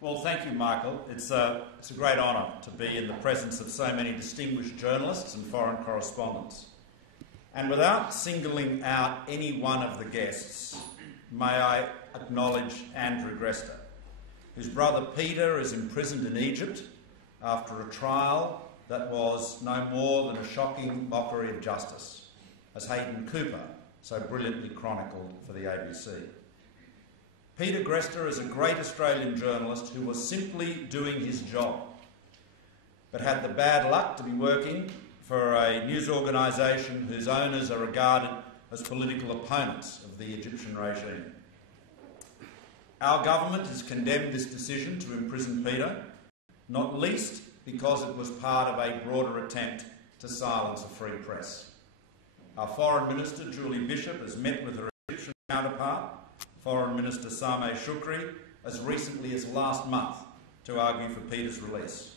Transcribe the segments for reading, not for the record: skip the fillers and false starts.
Well, thank you, Michael. It's a great honour to be in the presence of so many distinguished journalists and foreign correspondents. And without singling out any one of the guests, may I acknowledge Andrew Grester, whose brother Peter is imprisoned in Egypt after a trial that was no more than a shocking mockery of justice, as Hayden Cooper so brilliantly chronicled for the ABC. Peter Grester is a great Australian journalist who was simply doing his job, but had the bad luck to be working for a news organisation whose owners are regarded as political opponents of the Egyptian regime. Our government has condemned this decision to imprison Peter, not least because it was part of a broader attempt to silence a free press. Our Foreign Minister, Julie Bishop, has met with her Egyptian counterpart, Foreign Minister Sameh Shoukry, as recently as last month to argue for Peter's release.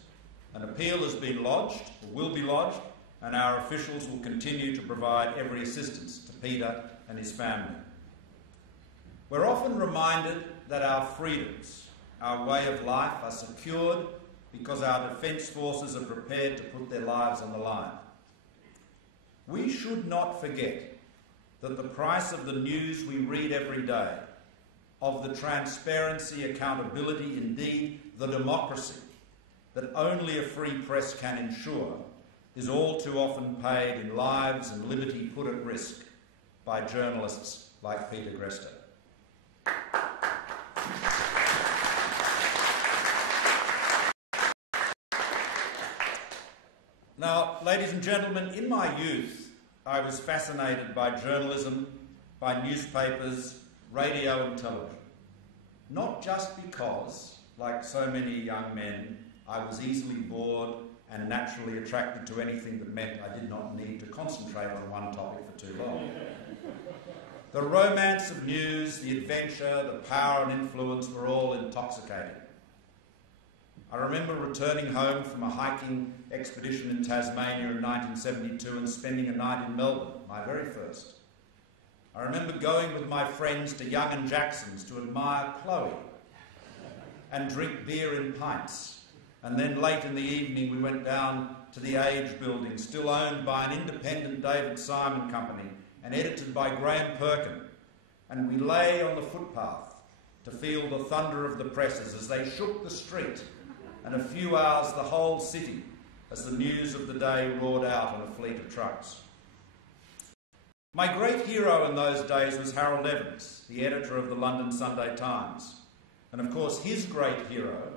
An appeal has been lodged, or will be lodged, and our officials will continue to provide every assistance to Peter and his family. We're often reminded that our freedoms, our way of life, are secured because our defence forces are prepared to put their lives on the line. We should not forget that the price of the news we read every day, of the transparency, accountability, indeed the democracy that only a free press can ensure, is all too often paid in lives and liberty put at risk by journalists like Peter Grester. Now, ladies and gentlemen, in my youth, I was fascinated by journalism, by newspapers, radio and television. Not just because, like so many young men, I was easily bored and naturally attracted to anything that meant I did not need to concentrate on one topic for too long. The romance of news, the adventure, the power and influence were all intoxicating. I remember returning home from a hiking expedition in Tasmania in 1972 and spending a night in Melbourne, my very first. I remember going with my friends to Young and Jackson's to admire Chloe and drink beer in pints. And then late in the evening we went down to the Age building, still owned by an independent David Simon company and edited by Graham Perkin. And we lay on the footpath to feel the thunder of the presses as they shook the street, and a few hours the whole city as the news of the day roared out on a fleet of trucks. My great hero in those days was Harold Evans, the editor of the London Sunday Times. And of course his great hero,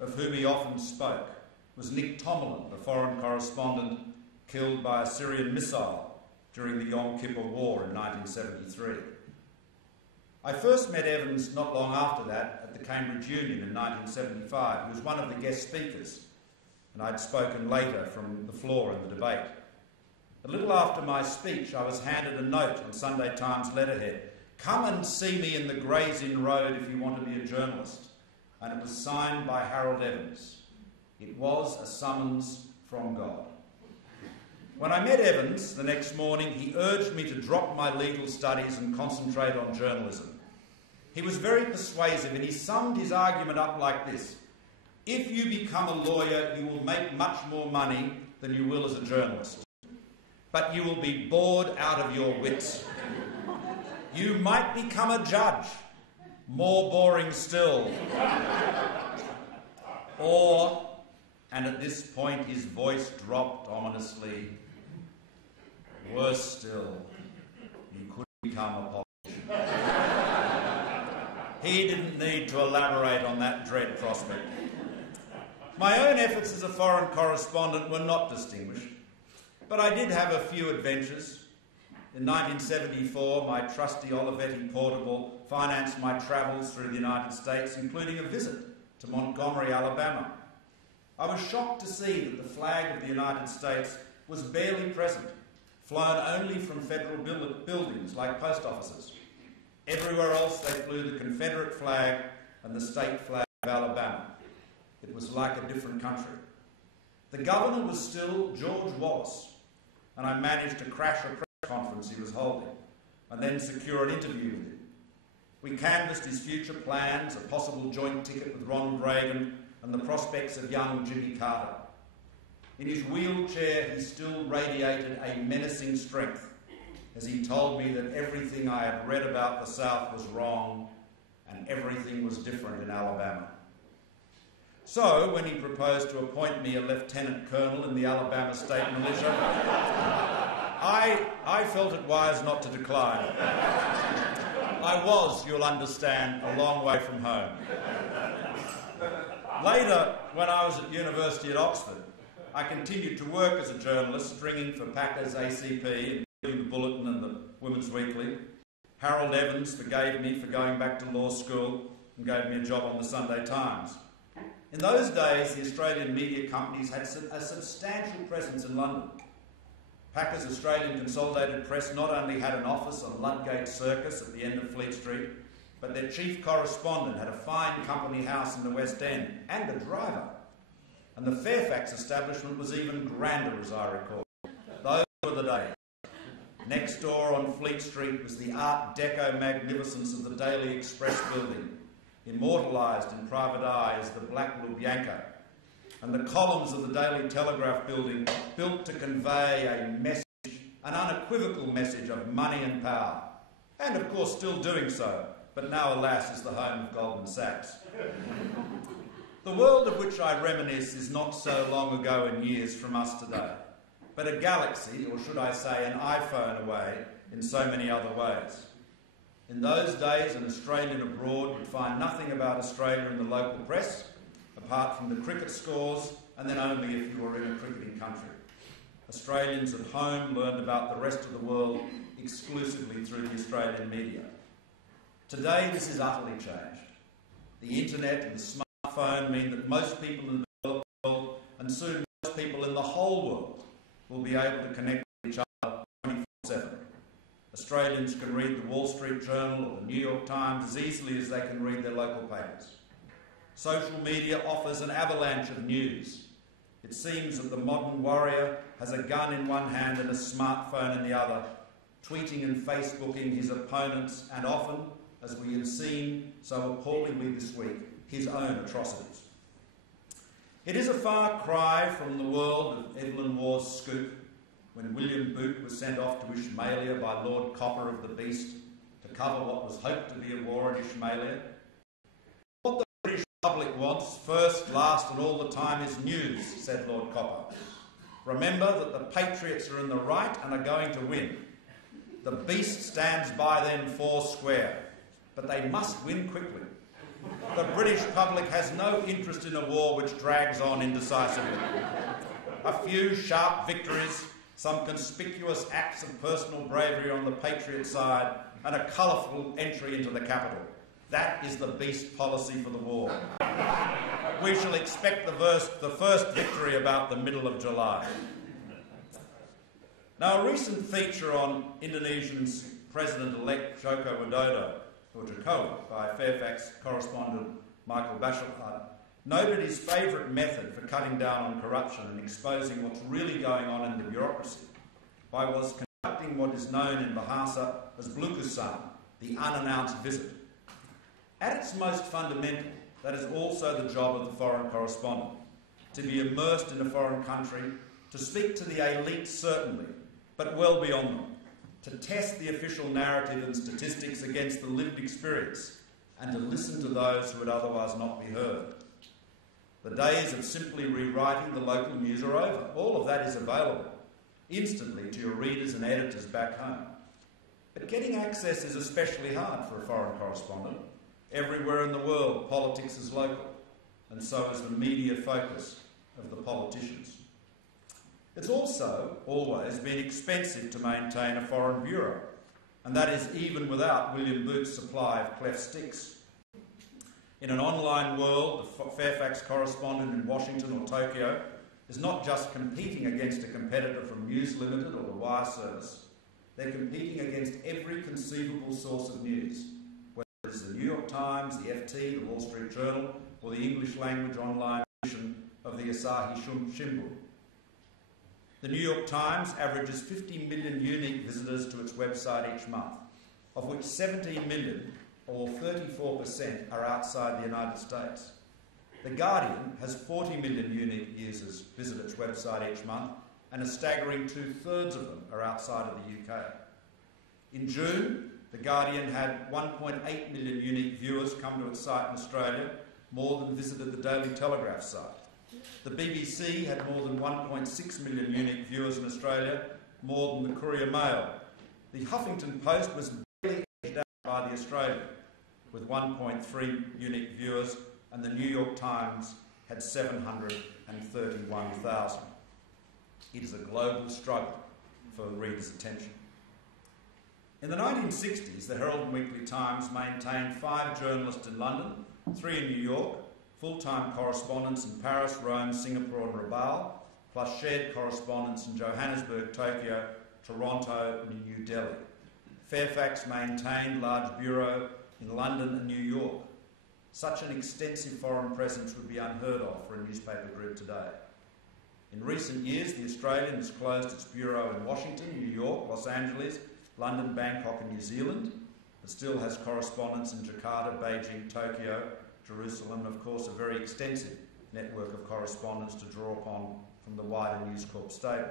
of whom he often spoke, was Nick Tomlin, the foreign correspondent killed by a Syrian missile during the Yom Kippur War in 1973. I first met Evans not long after that at the Cambridge Union in 1975. He was one of the guest speakers, and I'd spoken later from the floor in the debate. A little after my speech, I was handed a note on Sunday Times letterhead. "Come and see me in the Gray's Inn Road if you want to be a journalist." And it was signed by Harold Evans. It was a summons from God. When I met Evans the next morning, he urged me to drop my legal studies and concentrate on journalism. He was very persuasive, and he summed his argument up like this: if you become a lawyer, you will make much more money than you will as a journalist. But you will be bored out of your wits. You might become a judge. More boring still. Or, and at this point his voice dropped ominously, worse still, you could become a politician. He didn't need to elaborate on that dread prospect. My own efforts as a foreign correspondent were not distinguished, but I did have a few adventures. In 1974, my trusty Olivetti portable financed my travels through the United States, including a visit to Montgomery, Alabama. I was shocked to see that the flag of the United States was barely present, flown only from federal buildings like post offices. Everywhere else they flew the Confederate flag and the state flag of Alabama. It was like a different country. The governor was still George Wallace, and I managed to crash a press conference he was holding and then secure an interview with him. We canvassed his future plans, a possible joint ticket with Ronald Reagan, and the prospects of young Jimmy Carter. In his wheelchair, he still radiated a menacing strength as he told me that everything I had read about the South was wrong and everything was different in Alabama. So, when he proposed to appoint me a lieutenant colonel in the Alabama State Militia, I felt it wise not to decline. I was, you'll understand, a long way from home. Later, when I was at university at Oxford, I continued to work as a journalist, stringing for Packers ACP, including the Bulletin and the Women's Weekly. Harold Evans forgave me for going back to law school and gave me a job on the Sunday Times. In those days, the Australian media companies had a substantial presence in London. Packers Australian Consolidated Press not only had an office on Ludgate Circus at the end of Fleet Street, but their chief correspondent had a fine company house in the West End and a driver. And the Fairfax establishment was even grander, as I recall. Those were the days. Next door on Fleet Street was the Art Deco magnificence of the Daily Express building, immortalised in private eye as the Black Lubyanka, and the columns of the Daily Telegraph building built to convey a message, an unequivocal message of money and power, and of course still doing so, but now alas is the home of Goldman Sachs. The world of which I reminisce is not so long ago in years from us today, but a galaxy, or should I say an iPhone away, in so many other ways. In those days, an Australian abroad would find nothing about Australia in the local press, apart from the cricket scores, and then only if you were in a cricketing country. Australians at home learned about the rest of the world exclusively through the Australian media. Today, this is utterly changed. The internet and the smartphone mean that most people in the developed world, and soon most people in the whole world, will be able to connect with each other 24/7. Australians can read the Wall Street Journal or the New York Times as easily as they can read their local papers. Social media offers an avalanche of news. It seems that the modern warrior has a gun in one hand and a smartphone in the other, tweeting and Facebooking his opponents and often, as we have seen so appallingly this week, his own atrocities. It is a far cry from the world of Evelyn Waugh's scoop, when William Booth was sent off to Ishmaelia by Lord Copper of the Beast to cover what was hoped to be a war in Ishmaelia. What the British public wants, first, last and all the time, is news, said Lord Copper. Remember that the patriots are in the right and are going to win. The Beast stands by them four square, but they must win quickly. The British public has no interest in a war which drags on indecisively. A few sharp victories, some conspicuous acts of personal bravery on the Patriot side, and a colourful entry into the capital. That is the Beast policy for the war. We shall expect the first victory about the middle of July. Now, a recent feature on Indonesian's President-elect Joko Widodo, or Jokowi, by Fairfax correspondent Michael Bachelard, noted his favourite method for cutting down on corruption and exposing what's really going on in the bureaucracy was conducting what is known in Bahasa as Blukusan, the unannounced visit. At its most fundamental, that is also the job of the foreign correspondent, to be immersed in a foreign country, to speak to the elite certainly, but well beyond them, to test the official narrative and statistics against the lived experience, and to listen to those who would otherwise not be heard. The days of simply rewriting the local news are over. All of that is available instantly to your readers and editors back home. But getting access is especially hard for a foreign correspondent. Everywhere in the world, politics is local, and so is the media focus of the politicians. It's also always been expensive to maintain a foreign bureau, and that is even without William Booth's supply of cleft sticks. In an online world, the Fairfax correspondent in Washington or Tokyo is not just competing against a competitor from News Limited or the Wire Service. They're competing against every conceivable source of news, whether it is the New York Times, the FT, the Wall Street Journal, or the English-language online edition of the Asahi Shimbun. The New York Times averages 50 million unique visitors to its website each month, of which 17 million, or 34%, are outside the United States. The Guardian has 40 million unique users visit its website each month, and a staggering 2/3 of them are outside of the UK. In June, The Guardian had 1.8 million unique viewers come to its site in Australia, more than visited the Daily Telegraph site. The BBC had more than 1.6 million unique viewers in Australia, more than the Courier Mail. The Huffington Post was barely edged out by the Australian, with 1.3 unique viewers, and the New York Times had 731,000. It is a global struggle for the reader's attention. In the 1960s, the Herald and Weekly Times maintained 5 journalists in London, 3 in New York, full-time correspondents in Paris, Rome, Singapore and Rabat, plus shared correspondents in Johannesburg, Tokyo, Toronto and New Delhi. Fairfax maintained large bureau in London and New York. Such an extensive foreign presence would be unheard of for a newspaper group today. In recent years, the Australian has closed its bureau in Washington, New York, Los Angeles, London, Bangkok and New Zealand. It still has correspondents in Jakarta, Beijing, Tokyo, Jerusalem, and of course a very extensive network of correspondents to draw upon from the wider News Corp stable.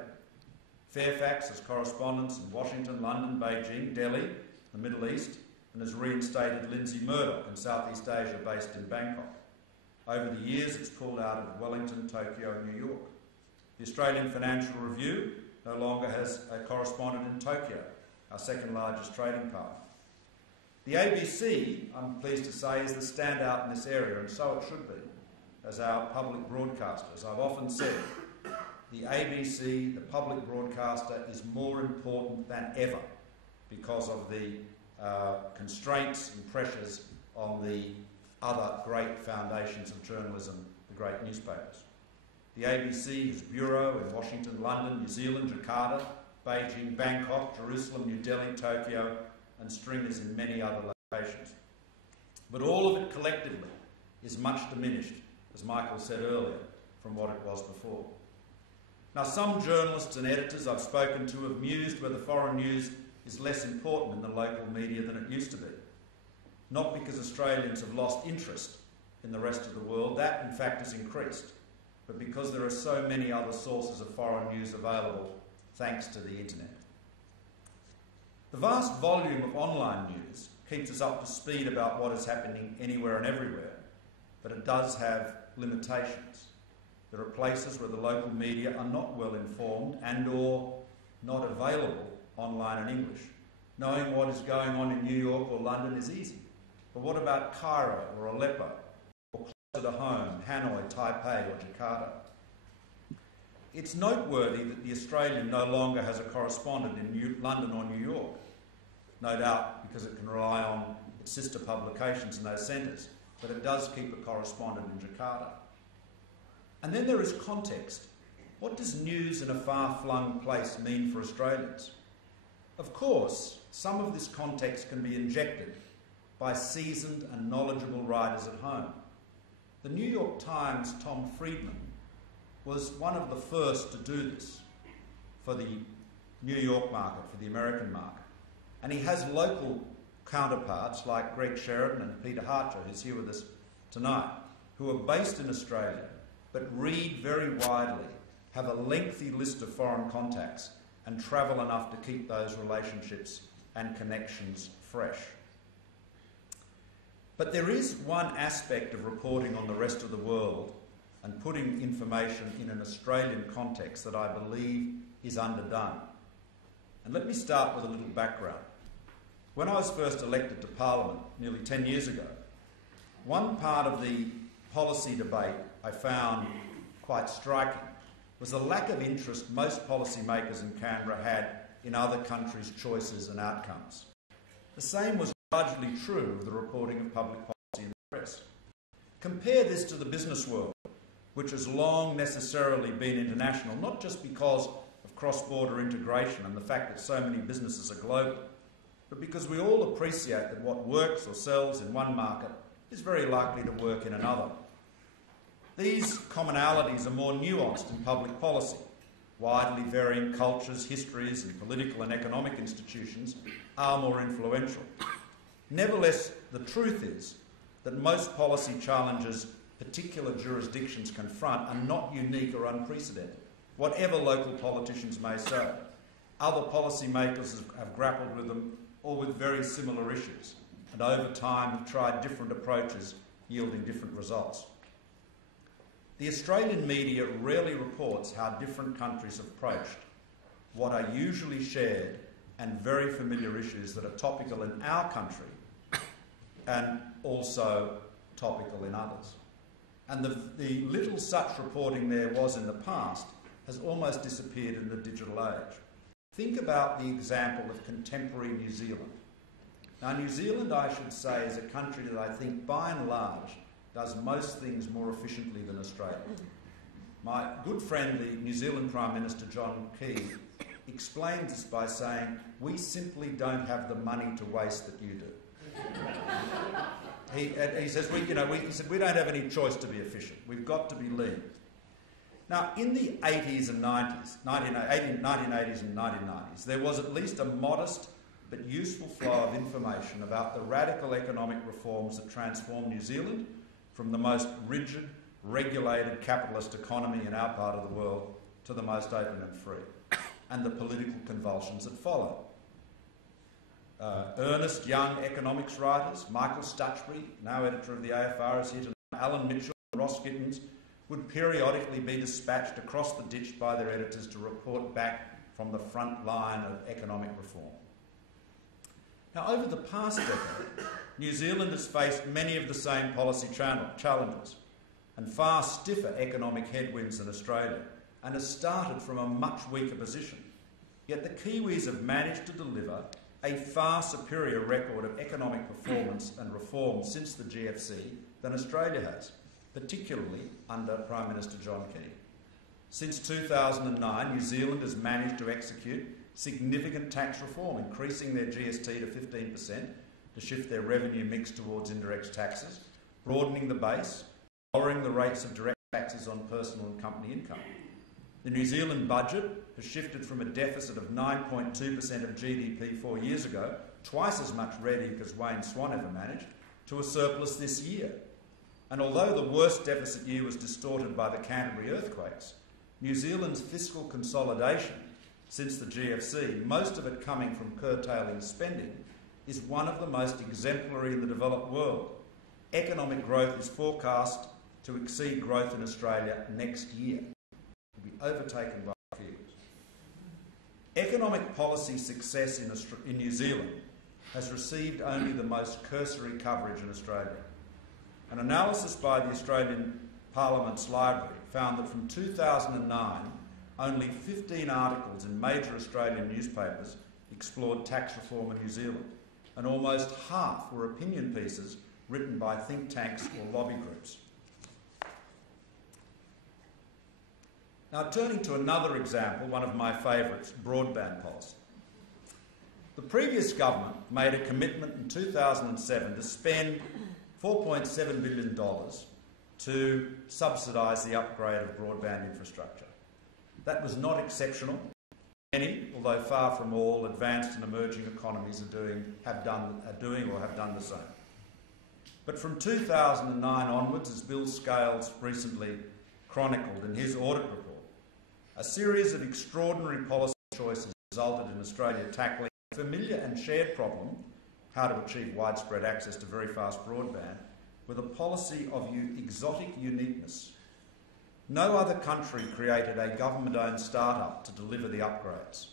Fairfax has correspondents in Washington, London, Beijing, Delhi, the Middle East, and has reinstated Lindsay Murdoch in Southeast Asia based in Bangkok. Over the years, it's pulled out of Wellington, Tokyo and New York. The Australian Financial Review no longer has a correspondent in Tokyo, our second largest trading partner. The ABC, I'm pleased to say, is the standout in this area, and so it should be, as our public broadcaster. As I've often said, the ABC, the public broadcaster, is more important than ever because of the constraints and pressures on the other great foundations of journalism, the great newspapers. The ABC has bureau in Washington, London, New Zealand, Jakarta, Beijing, Bangkok, Jerusalem, New Delhi, Tokyo, and stringers in many other locations. But all of it collectively is much diminished, as Michael said earlier, from what it was before. Now, some journalists and editors I've spoken to have mused whether foreign news is less important in the local media than it used to be. Not because Australians have lost interest in the rest of the world, that in fact has increased, but because there are so many other sources of foreign news available thanks to the internet. The vast volume of online news keeps us up to speed about what is happening anywhere and everywhere, but it does have limitations. There are places where the local media are not well informed and or not available online in English. Knowing what is going on in New York or London is easy. But what about Cairo or Aleppo, or closer to home, Hanoi, Taipei or Jakarta? It's noteworthy that the Australian no longer has a correspondent in London or New York, no doubt because it can rely on its sister publications in those centres, but it does keep a correspondent in Jakarta. And then there is context. What does news in a far-flung place mean for Australians? Of course, some of this context can be injected by seasoned and knowledgeable writers at home. The New York Times' Tom Friedman was one of the first to do this for the New York market, for the American market. And he has local counterparts like Greg Sheridan and Peter Harcher, who's here with us tonight, who are based in Australia but read very widely, have a lengthy list of foreign contacts and travel enough to keep those relationships and connections fresh. But there is one aspect of reporting on the rest of the world and putting information in an Australian context that I believe is underdone. And let me start with a little background. When I was first elected to Parliament nearly 10 years ago, one part of the policy debate I found quite striking was the lack of interest most policymakers in Canberra had in other countries' choices and outcomes. The same was largely true of the reporting of public policy in the press. Compare this to the business world, which has long necessarily been international, not just because of cross-border integration and the fact that so many businesses are global, but because we all appreciate that what works or sells in one market is very likely to work in another. These commonalities are more nuanced in public policy. Widely varying cultures, histories, and political and economic institutions are more influential. Nevertheless, the truth is that most policy challenges particular jurisdictions confront are not unique or unprecedented, whatever local politicians may say. Other policymakers have grappled with them, or with very similar issues, and over time have tried different approaches, yielding different results. The Australian media rarely reports how different countries have approached what are usually shared and very familiar issues that are topical in our country and also topical in others. And the little such reporting there was in the past has almost disappeared in the digital age. Think about the example of contemporary New Zealand. Now, New Zealand, I should say, is a country that I think, by and large, does most things more efficiently than Australia. My good friend, the New Zealand Prime Minister, John Key, explains this by saying, we simply don't have the money to waste that you do. He says, we don't have any choice to be efficient. We've got to be lean. Now, in the 80s and 90s, 1980s and 1990s, there was at least a modest but useful flow of information about the radical economic reforms that transformed New Zealand from the most rigid, regulated capitalist economy in our part of the world to the most open and free, and the political convulsions that followed. Earnest young economics writers, Michael Stutchbury, now editor of the AFR, is here tonight, Alan Mitchell and Ross Gittins, would periodically be dispatched across the ditch by their editors to report back from the front line of economic reform. Now, over the past decade, New Zealand has faced many of the same policy challenges and far stiffer economic headwinds than Australia, and has started from a much weaker position. Yet the Kiwis have managed to deliver a far superior record of economic performance and reform since the GFC than Australia has, particularly under Prime Minister John Key. Since 2009, New Zealand has managed to execute significant tax reform, increasing their GST to 15% to shift their revenue mix towards indirect taxes, broadening the base, lowering the rates of direct taxes on personal and company income. The New Zealand budget has shifted from a deficit of 9.2% of GDP 4 years ago, twice as much red ink as Wayne Swan ever managed, to a surplus this year. And although the worst deficit year was distorted by the Canterbury earthquakes, New Zealand's fiscal consolidation since the GFC, most of it coming from curtailing spending, is one of the most exemplary in the developed world. Economic growth is forecast to exceed growth in Australia next year. It will be overtaken by fears. Economic policy success in New Zealand has received only the most cursory coverage in Australia. An analysis by the Australian Parliament's Library found that from 2009, only 15 articles in major Australian newspapers explored tax reform in New Zealand, and almost half were opinion pieces written by think tanks or lobby groups. Now, turning to another example, one of my favourites, broadband policy. The previous government made a commitment in 2007 to spend $4.7 billion to subsidise the upgrade of broadband infrastructure. That was not exceptional. Many, although far from all, advanced and emerging economies have done the same. But from 2009 onwards, as Bill Scales recently chronicled in his audit report, a series of extraordinary policy choices resulted in Australia tackling a familiar and shared problem, how to achieve widespread access to very fast broadband, with a policy of exotic uniqueness. No other country created a government-owned start-up to deliver the upgrades.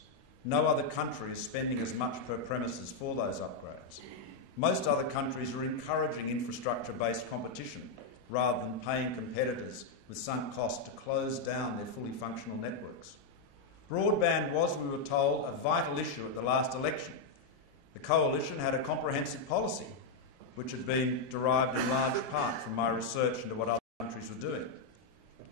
No other country is spending as much per premises for those upgrades. Most other countries are encouraging infrastructure-based competition rather than paying competitors with sunk costs to close down their fully functional networks. Broadband was, we were told, a vital issue at the last election. The Coalition had a comprehensive policy, which had been derived in large part from my research into what other countries were doing.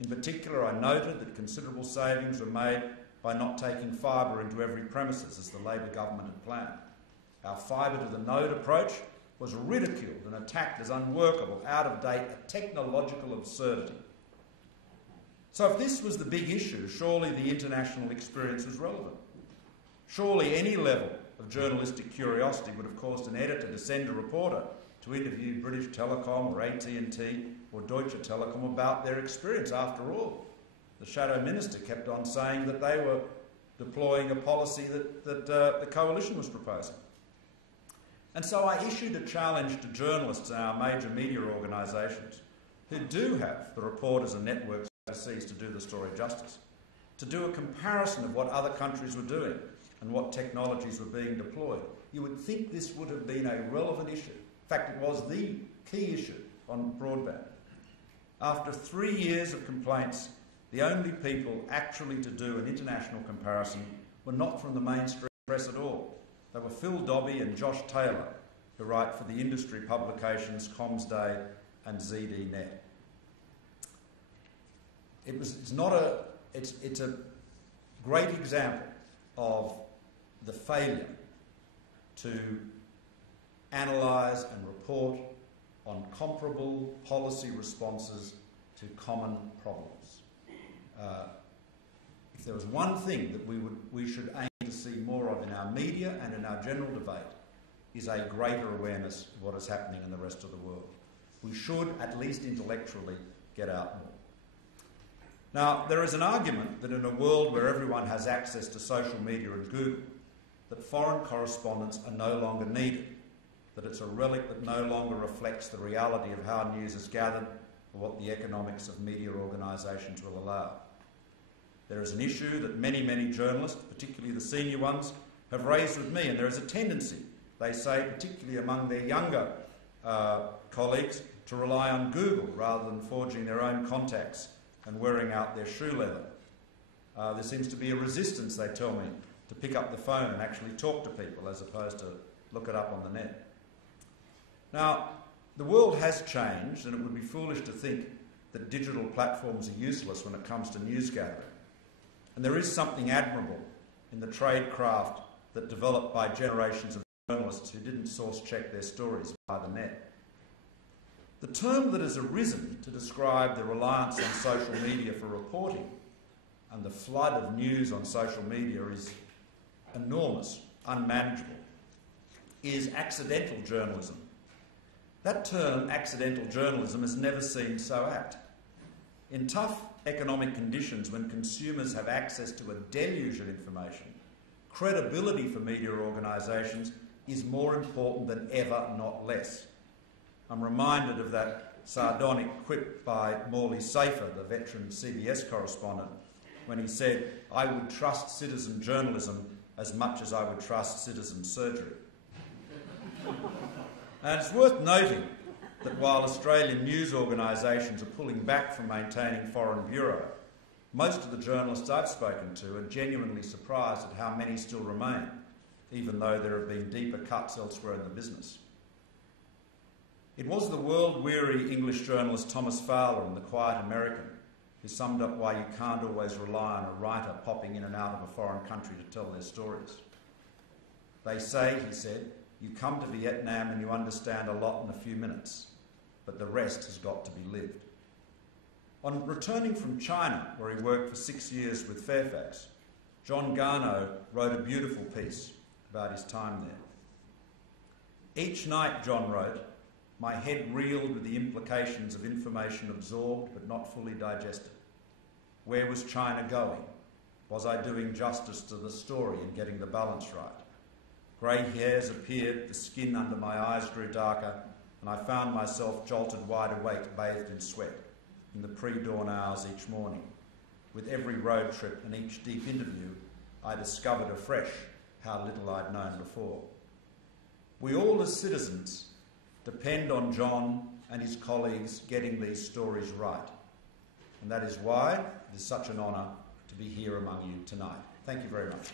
In particular, I noted that considerable savings were made by not taking fibre into every premises, as the Labor government had planned. Our fibre to the node approach was ridiculed and attacked as unworkable, out of date, a technological absurdity. So if this was the big issue, surely the international experience was relevant. Surely any level of journalistic curiosity would have caused an editor to send a reporter to interview British Telecom or AT&T or Deutsche Telekom about their experience. After all, the Shadow Minister kept on saying that they were deploying a policy that the coalition was proposing. And so I issued a challenge to journalists in our major media organisations who do have the reporters and networks overseas to do the story justice, to do a comparison of what other countries were doing and what technologies were being deployed. You would think this would have been a relevant issue. In fact, it was the key issue on broadband. After 3 years of complaints, the only people actually to do an international comparison were not from the mainstream press at all. They were Phil Dobbie and Josh Taylor, who write for the industry publications Comms Day and ZDNet. It's a great example of the failure to analyse and report on comparable policy responses to common problems. If there was one thing that we should aim to see more of in our media and in our general debate, is a greater awareness of what is happening in the rest of the world. We should, at least intellectually, get out more. Now, there is an argument that in a world where everyone has access to social media and Google, that foreign correspondents are no longer needed, that it's a relic that no longer reflects the reality of how news is gathered or what the economics of media organisations will allow. There is an issue that many, many journalists, particularly the senior ones, have raised with me, and there is a tendency, they say, particularly among their younger colleagues, to rely on Google rather than forging their own contacts and wearing out their shoe leather. There seems to be a resistance, they tell me, to pick up the phone and actually talk to people as opposed to look it up on the net. Now, the world has changed, and it would be foolish to think that digital platforms are useless when it comes to news gathering. And there is something admirable in the trade craft that developed by generations of journalists who didn't source-check their stories via the net. The term that has arisen to describe the reliance on social media for reporting and the flood of news on social media is enormous, unmanageable, is accidental journalism. That term, accidental journalism, has never seemed so apt. In tough economic conditions, when consumers have access to a deluge of information, credibility for media organisations is more important than ever, not less. I'm reminded of that sardonic quip by Morley Safer, the veteran CBS correspondent, when he said, "I would trust citizen journalism as much as I would trust citizen surgery." And it's worth noting that while Australian news organisations are pulling back from maintaining foreign bureau, most of the journalists I've spoken to are genuinely surprised at how many still remain, even though there have been deeper cuts elsewhere in the business. It was the world-weary English journalist Thomas Fowler in The Quiet American who summed up why you can't always rely on a writer popping in and out of a foreign country to tell their stories. They say, he said, you come to Vietnam and you understand a lot in a few minutes, but the rest has got to be lived. On returning from China, where he worked for 6 years with Fairfax, John Garneau wrote a beautiful piece about his time there. Each night, John wrote, my head reeled with the implications of information absorbed but not fully digested. Where was China going? Was I doing justice to the story and getting the balance right? Grey hairs appeared, the skin under my eyes grew darker, and I found myself jolted wide awake, bathed in sweat, in the pre-dawn hours each morning. With every road trip and each deep interview, I discovered afresh how little I'd known before. We all as citizens depend on John and his colleagues getting these stories right. And that is why it is such an honour to be here among you tonight. Thank you very much.